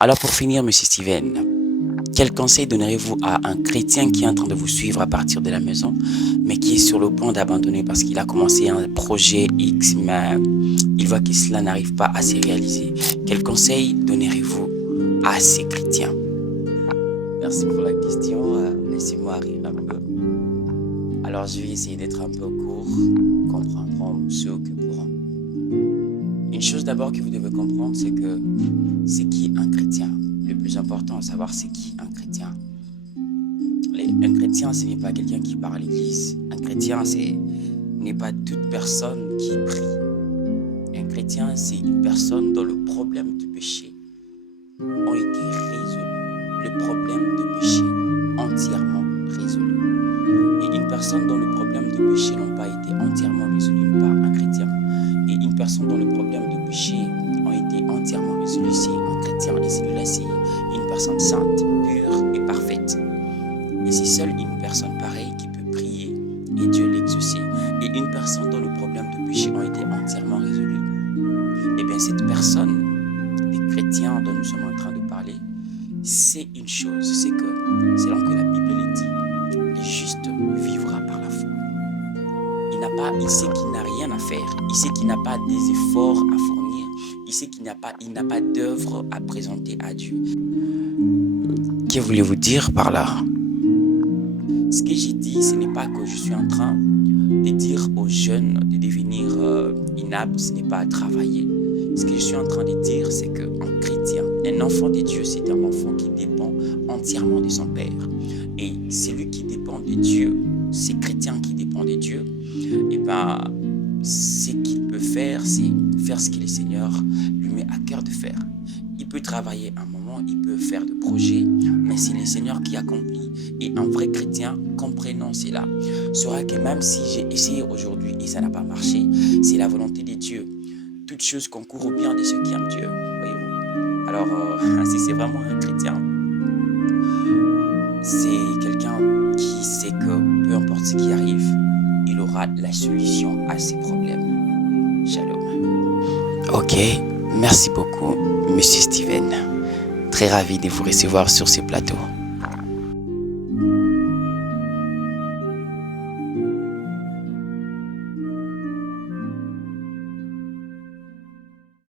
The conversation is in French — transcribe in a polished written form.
Alors pour finir, Monsieur Steven, quel conseil donnerez-vous à un chrétien qui est en train de vous suivre à partir de la maison, mais qui est sur le point d'abandonner parce qu'il a commencé un projet X, mais il voit que cela n'arrive pas à se réaliser? Quel conseil donnerez-vous à ces chrétiens? Merci pour la question. Laissez-moi rire un peu. Alors je vais essayer d'être un peu court. Comprendront ceux que pourront. Une chose d'abord que vous devez comprendre, c'est que c'est qui un chrétien. Le plus important à savoir, c'est qui un chrétien. Un chrétien, ce n'est pas quelqu'un qui part à l'église. Un chrétien, n'est pas toute personne qui prie. Un chrétien, c'est une personne dont le problème de péché ont été résolus. Le problème de péché entièrement résolu. Et une personne dont le problème de péché n'ont pas été entièrement résolu n'est pas un chrétien. Et une personne dont le problème de péché ont été entièrement résolus, c'est un chrétien. Et celui-là, c'est une personne sainte, pure et parfaite. Et c'est seule une personne pareille qui peut prier et Dieu l'exaucer. Et une personne dont le problème de péché ont été entièrement résolus, et bien cette personne, des chrétiens dont nous sommes en train de parler, c'est une chose, c'est que, selon que la Bible le dit, le juste vivra par la foi. Il sait qu'il n'a rien à faire, il sait qu'il n'a pas des efforts à fournir, il sait qu'il n'a pas d'œuvre à présenter à Dieu. Que voulez-vous dire par là? Ce que j'ai dit, ce n'est pas que je suis en train de dire aux jeunes de devenir inaptes, ce n'est pas à travailler. Ce que je suis en train de dire, c'est qu'un chrétien, un enfant de Dieu, c'est un enfant qui dépend entièrement de son Père. Et celui qui dépend de Dieu, ces chrétiens qui dépendent de Dieu, et ben, ce qu'il peut faire, c'est faire ce que le Seigneur lui met à cœur de faire. Il peut travailler un moment, il peut faire des projets, mais c'est le Seigneur qui accomplit. Et un vrai chrétien, comprenant cela, saura que même si j'ai essayé aujourd'hui et ça n'a pas marché, c'est la volonté de Dieu. Toute chose concourt au bien de ceux qui aiment Dieu, voyez-vous. Alors, si c'est vraiment un chrétien, c'est quelqu'un qui sait que peu importe ce qui arrive, il aura la solution à ses problèmes. Shalom. Ok, merci beaucoup, Monsieur Steven. Très ravi de vous recevoir sur ce plateau.